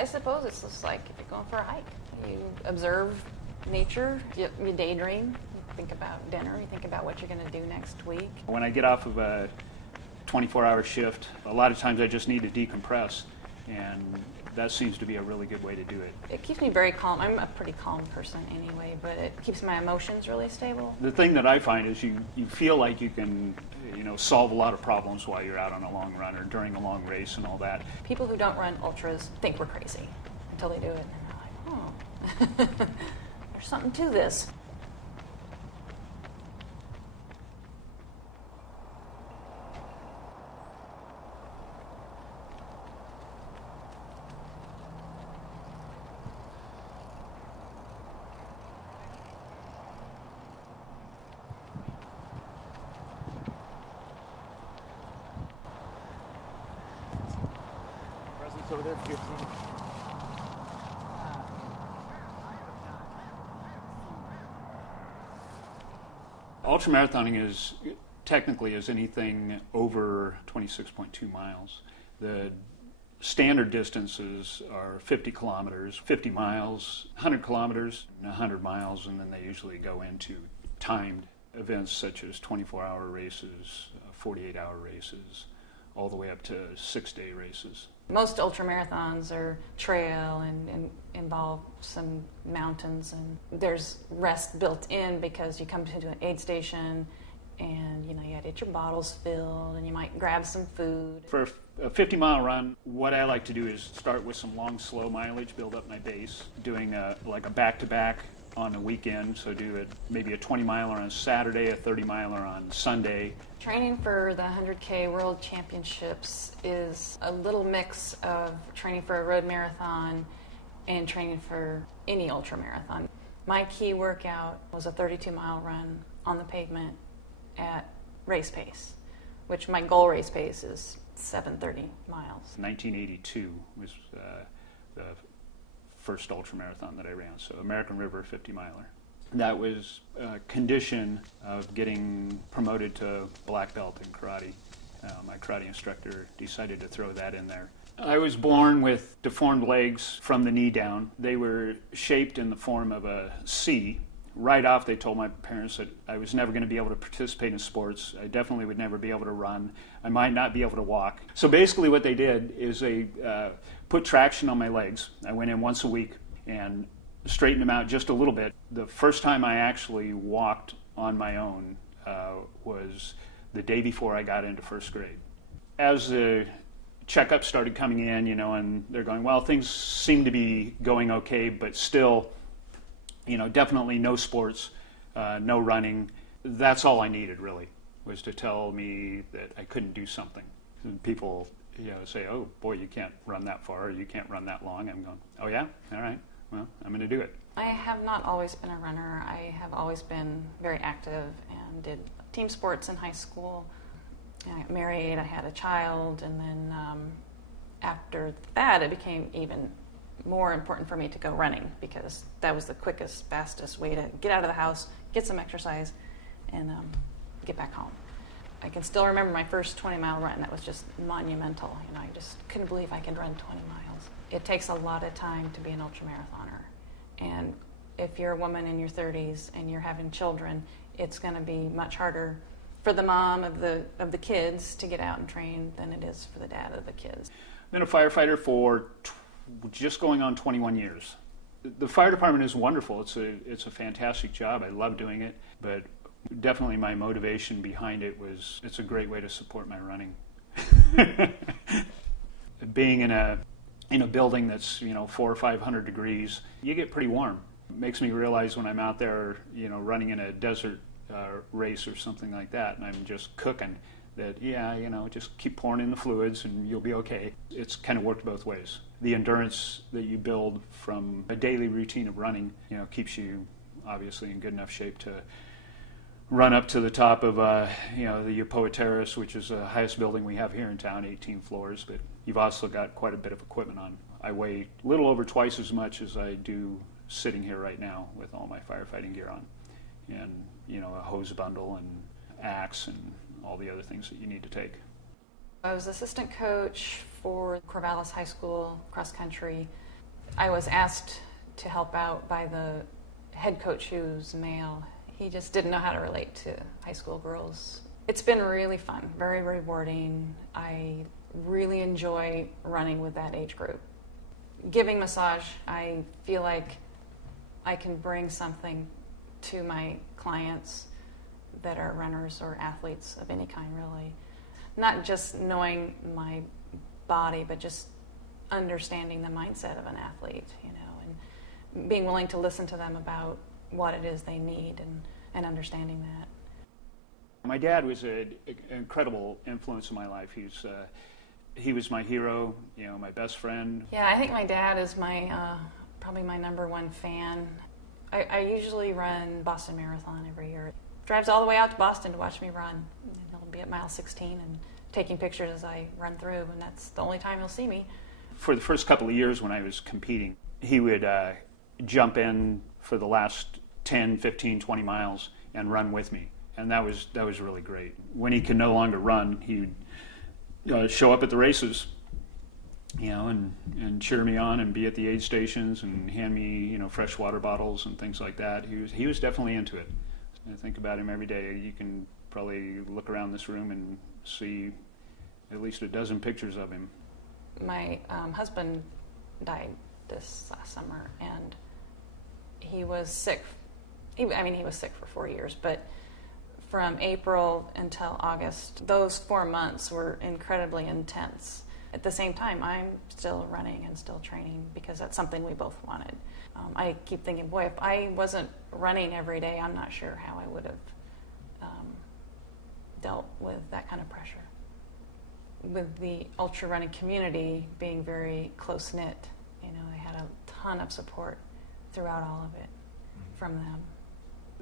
I suppose it's just like if you're going for a hike. You observe nature, you daydream, you think about dinner, you think about what you're going to do next week. When I get off of a 24-hour shift, a lot of times I just need to decompress, and that seems to be a really good way to do it. It keeps me very calm. I'm a pretty calm person anyway, but it keeps my emotions really stable. The thing that I find is you feel like you can solve a lot of problems while you're out on a long run or during a long race and all that. People who don't run ultras think we're crazy until they do it, and they're like, oh, there's something to this. Over there, 15. Ultramarathoning is technically is anything over 26.2 miles. The standard distances are 50 kilometers, 50 miles, 100 kilometers, 100 miles, and then they usually go into timed events such as 24-hour races, 48-hour races, all the way up to 6-day races. Most ultramarathons are trail and involve some mountains, and there's rest built in because you come to an aid station and you gotta get your bottles filled and you might grab some food. For a 50-mile run, what I like to do is start with some long, slow mileage, build up my base, doing like a back-to-back on the weekend, so do maybe a 20-miler on Saturday, a 30-miler on Sunday. Training for the 100K World Championships is a little mix of training for a road marathon and training for any ultramarathon. My key workout was a 32-mile run on the pavement at race pace, which my goal race pace is 7:30 miles. 1982 was the first ultramarathon that I ran, so American River 50-miler. That was a condition of getting promoted to black belt in karate. My karate instructor decided to throw that in there. I was born with deformed legs from the knee down. They were shaped in the form of a C. Right off, they told my parents that I was never going to be able to participate in sports. I definitely would never be able to run. I might not be able to walk. So basically what they did is they put traction on my legs. I went in once a week and straightened them out just a little bit. The first time I actually walked on my own was the day before I got into first grade. As the checkups started coming in, and they're going, well, things seem to be going okay, but still, definitely no sports, no running. That's all I needed, really, was to tell me that I couldn't do something. And people, say, oh, boy, you can't run that far, or you can't run that long. I'm going, oh, yeah? All right. Well, I'm going to do it. I have not always been a runner. I have always been very active and did team sports in high school. I got married, I had a child, and then after that it became even more important for me to go running because that was the quickest, fastest way to get out of the house, get some exercise, and get back home. I can still remember my first 20-mile run. That was just monumental. I just couldn't believe I could run 20 miles. It takes a lot of time to be an ultramarathoner. And if you're a woman in your 30s and you're having children, it's going to be much harder for the mom of the kids to get out and train than it is for the dad of the kids. I've been a firefighter for just going on 21 years. The fire department is wonderful. It's a fantastic job. I love doing it, but definitely my motivation behind it was it's a great way to support my running. Being in a building that's 400 or 500 degrees, you get pretty warm. It makes me realize when I'm out there, running in a desert race or something like that, and I'm just cooking, that just keep pouring in the fluids and you'll be okay. It's kind of worked both ways. The endurance that you build from a daily routine of running, keeps you obviously in good enough shape to run up to the top of the Yopoa Terrace, which is the highest building we have here in town, 18 floors, but you've also got quite a bit of equipment on. I weigh a little over twice as much as I do sitting here right now with all my firefighting gear on, and a hose bundle and axe and all the other things that you need to take. I was assistant coach for Corvallis High School cross country I was asked to help out by the head coach, who's male. He just didn't know how to relate to high school girls. It's been really fun, very rewarding. I really enjoy running with that age group. Giving massage, I feel like I can bring something to my clients that are runners or athletes of any kind, really. Not just knowing my body, but just understanding the mindset of an athlete, and being willing to listen to them about what it is they need and understanding that. My dad was an incredible influence in my life. He was my hero, my best friend. Yeah, I think my dad is probably my number one fan. I usually run Boston Marathon every year. Drives all the way out to Boston to watch me run. He'll be at mile 16 and taking pictures as I run through, and that's the only time he'll see me. For the first couple of years when I was competing, he would jump in for the last 10, 15, 20 miles and run with me, and that was really great. When he could no longer run, he would show up at the races, and cheer me on and be at the aid stations and hand me, fresh water bottles and things like that. He was definitely into it. I think about him every day. You can probably look around this room and see at least a dozen pictures of him. My husband died this last summer, and he was sick. He was sick for 4 years, but from April until August, those 4 months were incredibly intense. At the same time, I'm still running and still training because that's something we both wanted. I keep thinking, boy, if I wasn't running every day, I'm not sure how I would have dealt with that kind of pressure. With the ultra running community being very close-knit, I had a ton of support throughout all of it from them.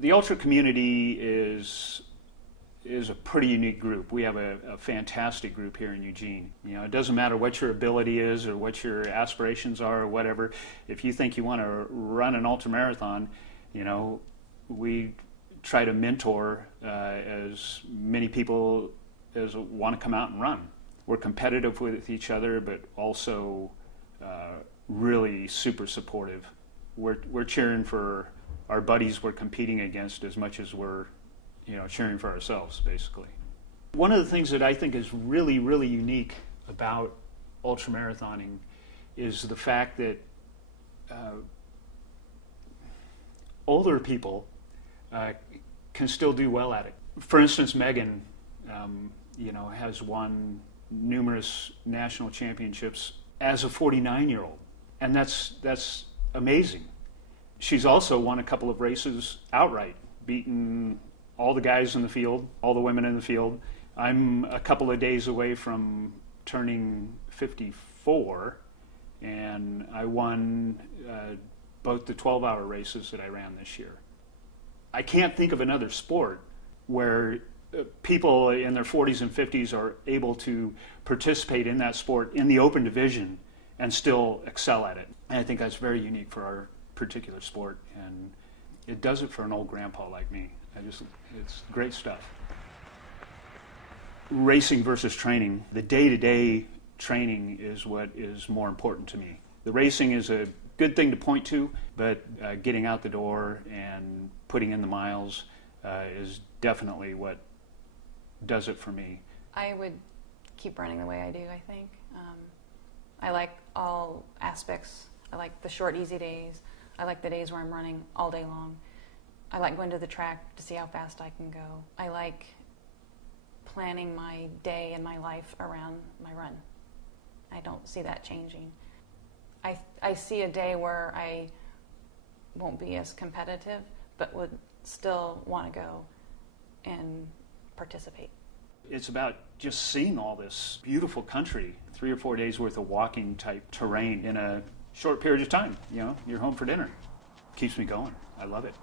The ultra community is a pretty unique group. We have a fantastic group here in Eugene. It doesn't matter what your ability is or what your aspirations are or whatever. If you think you want to run an ultramarathon, we try to mentor as many people as want to come out and run. We're competitive with each other, but also really super supportive. We're cheering for our buddies we're competing against as much as we're cheering for ourselves, basically. One of the things that I think is really, really unique about ultramarathoning is the fact that older people can still do well at it. For instance, Meghan, has won numerous national championships as a 49-year-old, and that's amazing. She's also won a couple of races outright, beaten all the guys in the field, all the women in the field. I'm a couple of days away from turning 54, and I won both the 12-hour races that I ran this year. I can't think of another sport where people in their 40s and 50s are able to participate in that sport in the open division and still excel at it. And I think that's very unique for our particular sport, and it does it for an old grandpa like me. It's great stuff. Racing versus training. The day-to-day training is what is more important to me. The racing is a good thing to point to, but getting out the door and putting in the miles is definitely what does it for me. I would keep running the way I do, I think. I like all aspects. I like the short, easy days. I like the days where I'm running all day long. I like going to the track to see how fast I can go. I like planning my day and my life around my run. I don't see that changing. I see a day where I won't be as competitive, but would still want to go and participate. It's about just seeing all this beautiful country, 3 or 4 days worth of walking type terrain in a short period of time. You're home for dinner. Keeps me going. I love it.